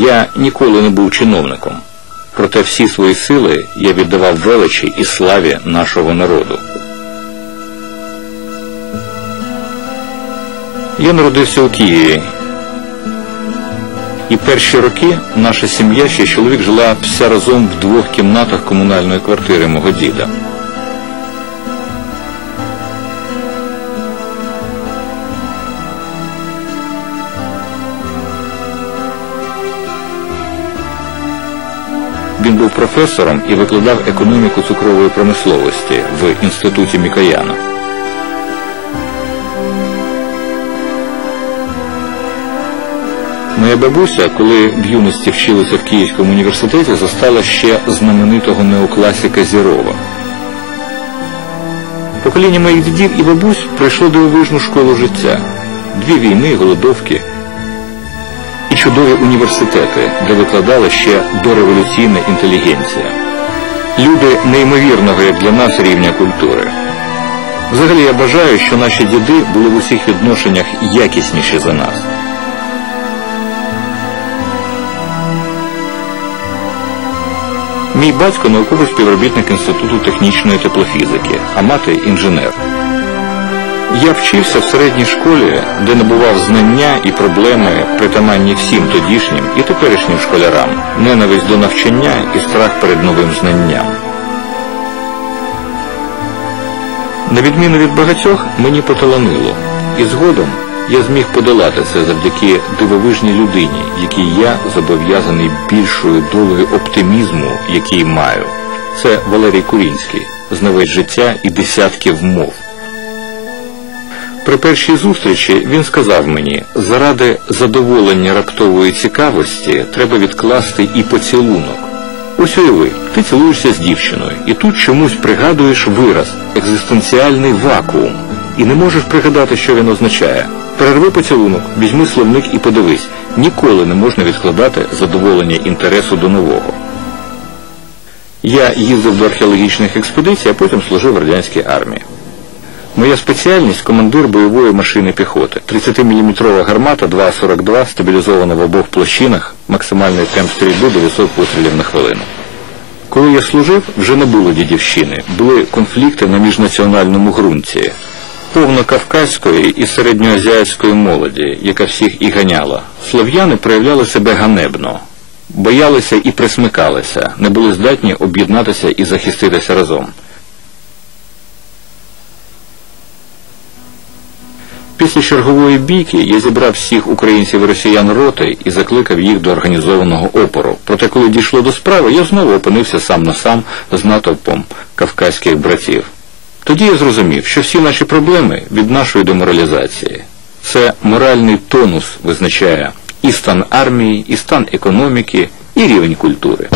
Я ніколи не був чиновником, проте всі свої сили я віддавав величі і славі нашого народу. Я народився у Києві. І перші роки наша сім'я, ще чоловік, жила вся разом в двох кімнатах комунальної квартири мого діда. Він був професором і викладав економіку цукрової промисловості в інституті Мікояна. Моя бабуся, коли в юності вчилася в Київському університеті, застала ще знаменитого неокласика Зірова. Покоління моїх дідів і бабусь пройшло дивовижну школу життя. Дві війни, голодовки чудові університети, де викладала ще дореволюційна інтелігенція. Люди неймовірного, як для нас, рівня культури. Взагалі я бажаю, що наші діди були в усіх відношеннях якісніші за нас. Мій батько науковий співробітник Інституту технічної теплофізики, а мати інженер. Я вчився в середній школі, де набував знання і проблеми, притаманні всім тодішнім і теперішнім школярам, ненависть до навчання і страх перед новим знанням. На відміну від багатьох, мені поталанило, і згодом я зміг подолати це завдяки дивовижній людині, якій я зобов'язаний більшою долею оптимізму, який маю. Це Валерій Курінський, знавець життя і десятків мов. При першій зустрічі він сказав мені, заради задоволення раптової цікавості треба відкласти і поцілунок. Ось уяви, ти цілуєшся з дівчиною, і тут чомусь пригадуєш вираз екзистенціальний вакуум, і не можеш пригадати, що він означає. Перерви поцілунок, візьми словник і подивись, ніколи не можна відкладати задоволення інтересу до нового. Я їздив до археологічних експедицій, а потім служив в радянській армії. Моя спеціальність командир бойової машини піхоти. 30-мм гармата 2,42 стабілізована в обох площинах, максимальний темп стрільби 900 пострілів на хвилину. Коли я служив, вже не було дідівщини, були конфлікти на міжнаціональному ґрунті, повно кавказької і середньоазіатської молоді, яка всіх і ганяла. Слов'яни проявляли себе ганебно, боялися і присмикалися, не були здатні об'єднатися і захиститися разом. Після чергової бійки я зібрав всіх українців і росіян роти і закликав їх до організованого опору. Проте, коли дійшло до справи, я знову опинився сам на сам з натовпом кавказьких братів. Тоді я зрозумів, що всі наші проблеми від нашої деморалізації. Це моральний тонус визначає і стан армії, і стан економіки, і рівень культури.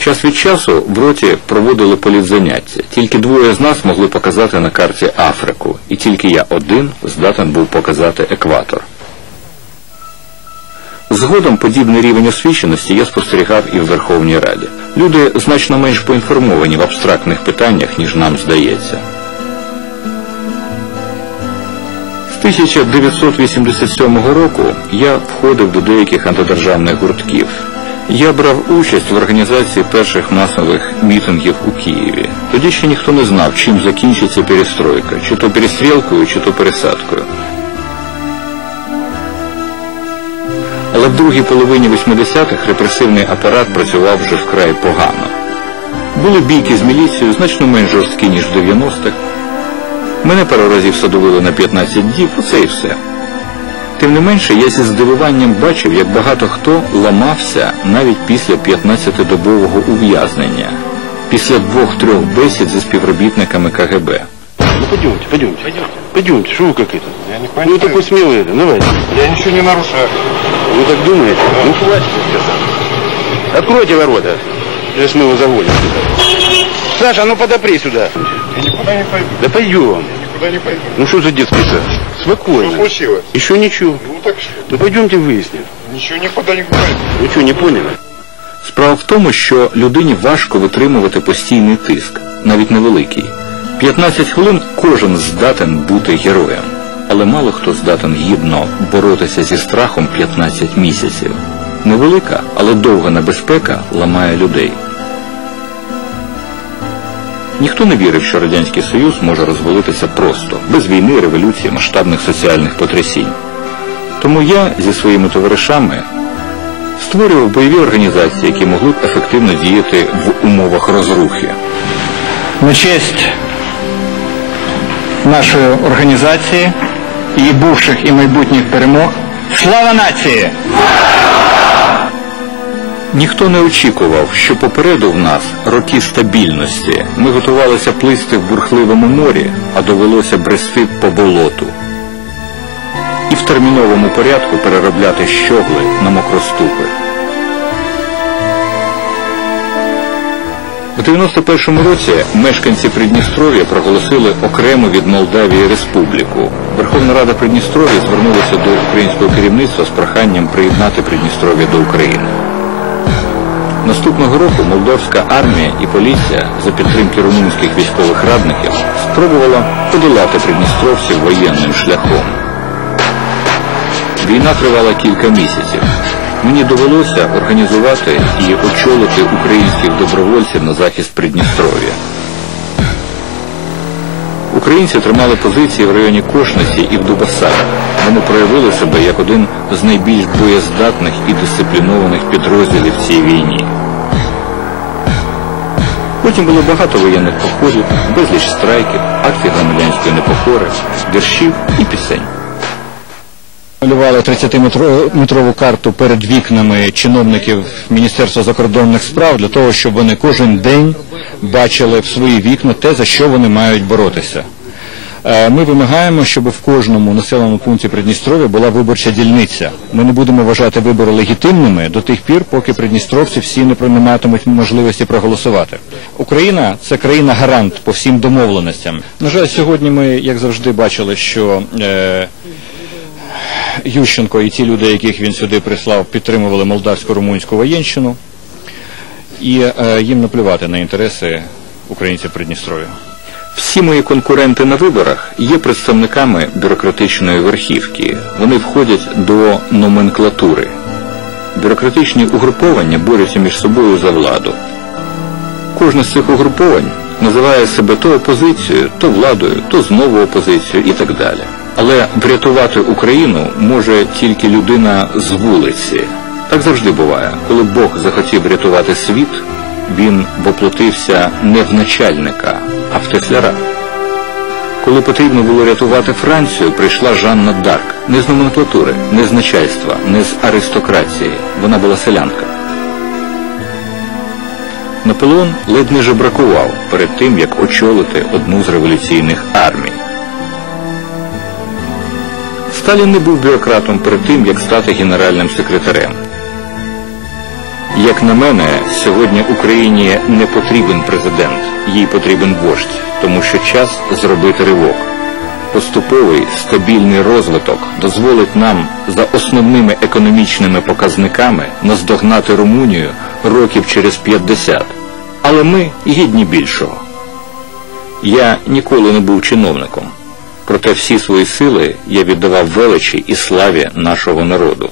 Час від часу в роті проводили політзаняття. Тільки двоє з нас могли показати на карті Африку, і тільки я один здатен був показати екватор. Згодом подібний рівень освіченості я спостерігав і в Верховній Раді. Люди значно менш поінформовані в абстрактних питаннях, ніж нам здається. З 1987 року я входив до деяких антидержавних гуртків. Я брав участь в організації перших масових мітингів у Києві. Тоді ще ніхто не знав, чим закінчиться перестройка, чи то перестрілкою, чи то пересадкою. Але в другій половині 80-х репресивний апарат працював вже вкрай погано. Були бійки з міліцією значно менш жорсткі, ніж в 90-х. Мене пару разів садовили на 15 діб, оце і все. Тим не менше, я зі здивуванням бачив, як багато хто ламався навіть після 15-добового ув'язнення, після двох-трьох бесід зі співробітниками КГБ. Ну пойдемте, пойдемте. Пойдемте. Пойдемте, что вы как это? Я не Ну понимаю. такой смелый это, давайте. Я ничего не нарушаю. Вы так думаете? Ну хватит, я сказал. Откройте ворота. Сейчас мы его загоним сюда. Саша, а ну подопри сюда. Я никуда не пойду. Да пойдем. Никуда не пойду. Ну что за детский сад? Что Спокойно. случилось? Еще ничего. Ну так что? Ну пойдемте выясним. Ничего никуда не пойду. Вы что, не поняли? Справа в тому, що людині важко витримувати постійний тиск, навіть невеликий. 15 хвилин кожен здатен бути героєм. Але мало хто здатен гідно боротися зі страхом 15 місяців. Невелика, але довга небезпека ламає людей. Ніхто не вірив, що Радянський Союз може розвалитися просто, без війни, революції, масштабних соціальних потрясінь. Тому я зі своїми товаришами створював бойові організації, які могли б ефективно діяти в умовах розрухи. на честь нашої організації, її бувших і майбутніх перемог. Слава нації! Ніхто не очікував, що попереду в нас роки стабільності. Ми готувалися плисти в бурхливому морі, а довелося брести по болоту. І в терміновому порядку переробляти щогли на мокроступи. У 91-му році мешканці Придністров'я проголосили окремо від Молдавії республіку. Верховна Рада Придністров'я звернулася до українського керівництва з проханням приєднати Придністров'я до України. Наступного року молдовська армія і поліція за підтримки румунських військових радників спробувала подолати придністровців воєнним шляхом. Війна тривала кілька місяців. Мені довелося організувати і очолити українських добровольців на захист Придністров'я. Українці тримали позиції в районі Кошниці і в Дубасарах. Вони проявили себе як один з найбільш боєздатних і дисциплінованих підрозділів в цій війні. Потім було багато воєнних походів, безліч страйків, актів громадянської непокори, віршів і пісень. Малювали 30-метрову карту перед вікнами чиновників Міністерства закордонних справ для того, щоб вони кожен день бачили в свої вікна те, за що вони мають боротися. Е, Ми вимагаємо, щоб в кожному населеному пункті Придністров'я була виборча дільниця. Ми не будемо вважати вибори легітимними до тих пір, поки придністровці всі не матимуть можливості проголосувати. Україна це країна гарант по всім домовленостям. На жаль, сьогодні ми, як завжди, бачили, що е, Ющенко і ті люди, яких він сюди прислав, підтримували молдавсько-румунську воєнщину, і е, їм наплювати на інтереси українців Придністров'я. Всі мої конкуренти на виборах є представниками бюрократичної верхівки. Вони входять до номенклатури. Бюрократичні угруповання борються між собою за владу. Кожне з цих угруповань називає себе то опозицією, то владою, то знову опозицією і так далі. Але врятувати Україну може тільки людина з вулиці. Так завжди буває. Коли Бог захотів врятувати світ, він воплотився не в начальника, а в тесляра. Коли потрібно було рятувати Францію, прийшла Жанна Дарк. Не з номенклатури, не з начальства, не з аристократії. Вона була селянка. Наполеон ледь не жебракував перед тим, як очолити одну з революційних армій. Сталін не був бюрократом перед тим, як стати генеральним секретарем. Як на мене, сьогодні Україні не потрібен президент, їй потрібен вождь, тому що час зробити ривок. Поступовий стабільний розвиток дозволить нам за основними економічними показниками наздогнати Румунію років через 50. Але ми гідні більшого. Я ніколи не був чиновником, проте всі свої сили я віддавав величі і славі нашого народу.